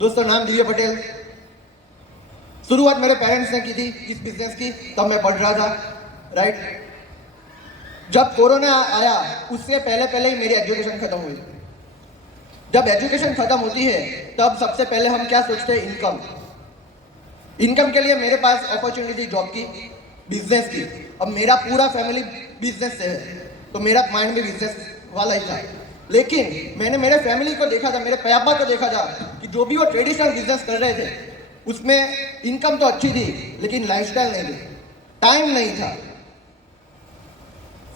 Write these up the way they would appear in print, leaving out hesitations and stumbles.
दोस्तों नाम दिव्य पटेल। शुरुआत मेरे पेरेंट्स ने की थी इस बिजनेस की, तब मैं पढ़ रहा था, राइट। जब कोरोना आया उससे पहले पहले ही मेरी एजुकेशन खत्म हुई। जब एजुकेशन खत्म होती है तब सबसे पहले हम क्या सोचते हैं, इनकम के लिए मेरे पास अपॉर्चुनिटी जॉब की, बिजनेस की। अब मेरा पूरा फैमिली बिजनेस से है तो मेरा माइंड भी बिजनेस वाला ही था। लेकिन मैंने मेरे फैमिली को देखा था, मेरे पापा को देखा था कि जो भी वो ट्रेडिशनल बिजनेस कर रहे थे उसमें इनकम तो अच्छी थी लेकिन लाइफस्टाइल नहीं थी, टाइम नहीं था,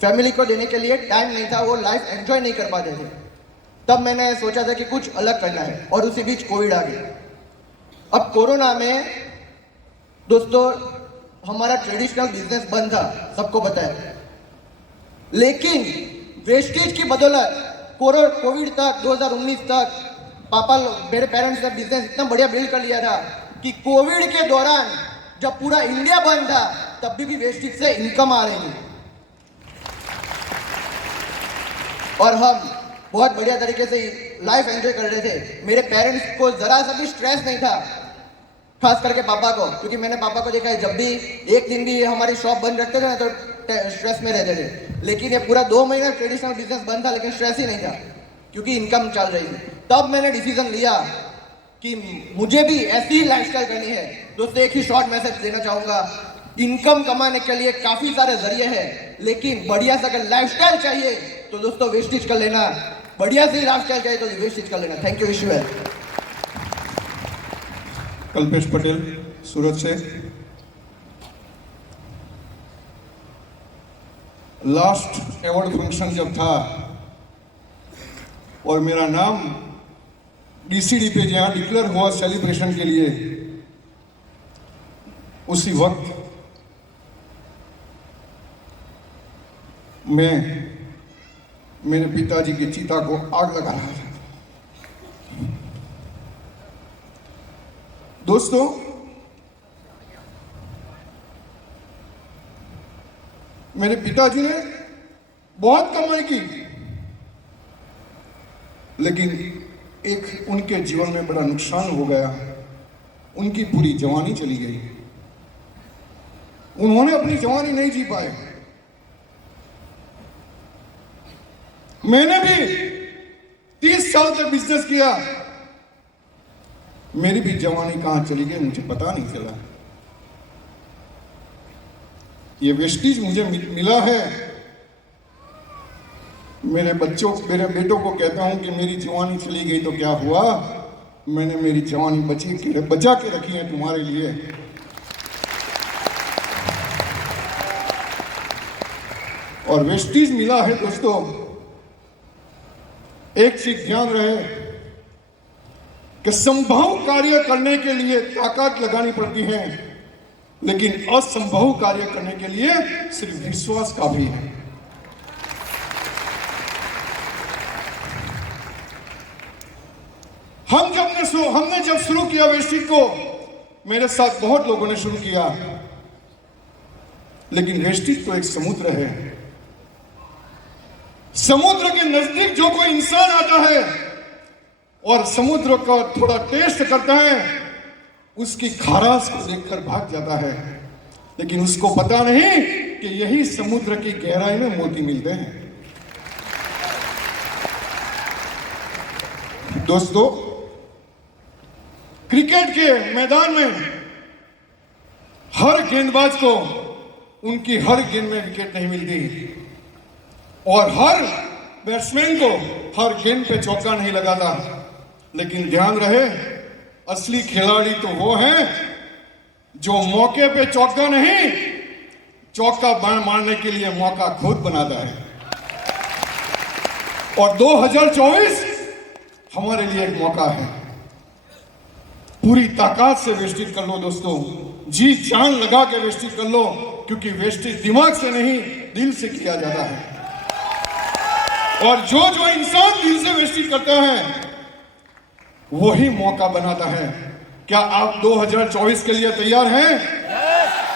फैमिली को देने के लिए टाइम नहीं था, वो लाइफ एंजॉय नहीं कर पाते थे। तब मैंने सोचा था कि कुछ अलग करना है और उसी बीच कोविड आ गया। अब कोरोना में दोस्तों हमारा ट्रेडिशनल बिजनेस बंद था, सबको पता है। लेकिन वेस्टेज की बदौलत कोविड तक 2019 तक पापा मेरे पेरेंट्स ने बिजनेस इतना बढ़िया बिल्ड कर लिया था कि कोविड के दौरान जब पूरा इंडिया बंद था तब भी वेस्टेज से इनकम आ रही थी और हम बहुत बढ़िया तरीके से लाइफ एंजॉय कर रहे थे। मेरे पेरेंट्स को जरा सा भी स्ट्रेस नहीं था, खास करके पापा को, क्योंकि मैंने पापा को देखा है जब भी एक दिन भी हमारी शॉप बंद रखते थे ना तो स्ट्रेस में रहते थे। लेकिन ये पूरा 2 महीने ट्रेडिशनल बिजनेस बंद था लेकिन स्ट्रेस ही नहीं था क्योंकि इनकम चल रही थी। तब मैंने डिसीजन लिया कि मुझे भी ऐसी ही लाइफस्टाइल करनी है। दोस्तों एक ही शॉर्ट मैसेज देना चाहूंगा, इनकम कमाने के लिए काफी सारे जरिए हैं लेकिन बढ़िया सा अगर लाइफस्टाइल चाहिए तो दोस्तों वेस्टेज कर लेना, बढ़िया से लाइफस्टाइल चाहिए तो वेस्टेज कर लेना। Thank you, wish you well. Kalpesh Patel Surat से। लास्ट अवार्ड फंक्शन जब था और मेरा नाम डीसीडी पे जहां डिक्लेयर हुआ सेलिब्रेशन के लिए, उसी वक्त मैं मेरे पिताजी की चिता को आग लगा रहा था। दोस्तों मेरे पिताजी ने बहुत कमाई की लेकिन एक उनके जीवन में बड़ा नुकसान हो गया, उनकी पूरी जवानी चली गई। उन्होंने अपनी जवानी नहीं जी पाए। मैंने भी 30 साल तक बिजनेस किया, मेरी भी जवानी कहां चली गई मुझे पता नहीं चला। ये वेस्टेज मुझे मिला है। मेरे बेटों को कहता हूं कि मेरी जवानी चली गई तो क्या हुआ, मैंने मेरी जवानी बचा के रखी है तुम्हारे लिए। और वेस्टेज मिला है दोस्तों, एक चीज ध्यान रहे कि संभव कार्य करने के लिए ताकत लगानी पड़ती है लेकिन असंभव कार्य करने के लिए सिर्फ विश्वास काफी है। हमने जब शुरू किया वेस्टेज को, मेरे साथ बहुत लोगों ने शुरू किया, लेकिन वेस्टेज तो एक समुद्र है। समुद्र के नजदीक जो कोई इंसान आता है और समुद्र का थोड़ा टेस्ट करता है, उसकी खाराश को देखकर भाग जाता है, लेकिन उसको पता नहीं कि यही समुद्र की गहराई में मोती मिलते हैं। दोस्तों क्रिकेट के मैदान में हर गेंदबाज को उनकी हर गेंद में विकेट नहीं मिलती और हर बैट्समैन को हर गेंद पे चौका नहीं लगाता। लेकिन ध्यान रहे, असली खिलाड़ी तो वो हैं जो मौके पे चौका नहीं, चौका मारने के लिए मौका खुद बनाता है। और 2024 हमारे लिए एक मौका है। पूरी ताकत से वेस्टेज कर लो दोस्तों, जी जान लगा के वेस्टेज कर लो, क्योंकि वेस्टेज दिमाग से नहीं दिल से किया जाता है। और जो इंसान दिल से वेस्टेज करता है वही मौका बनाता है। क्या आप 2024 के लिए तैयार हैं?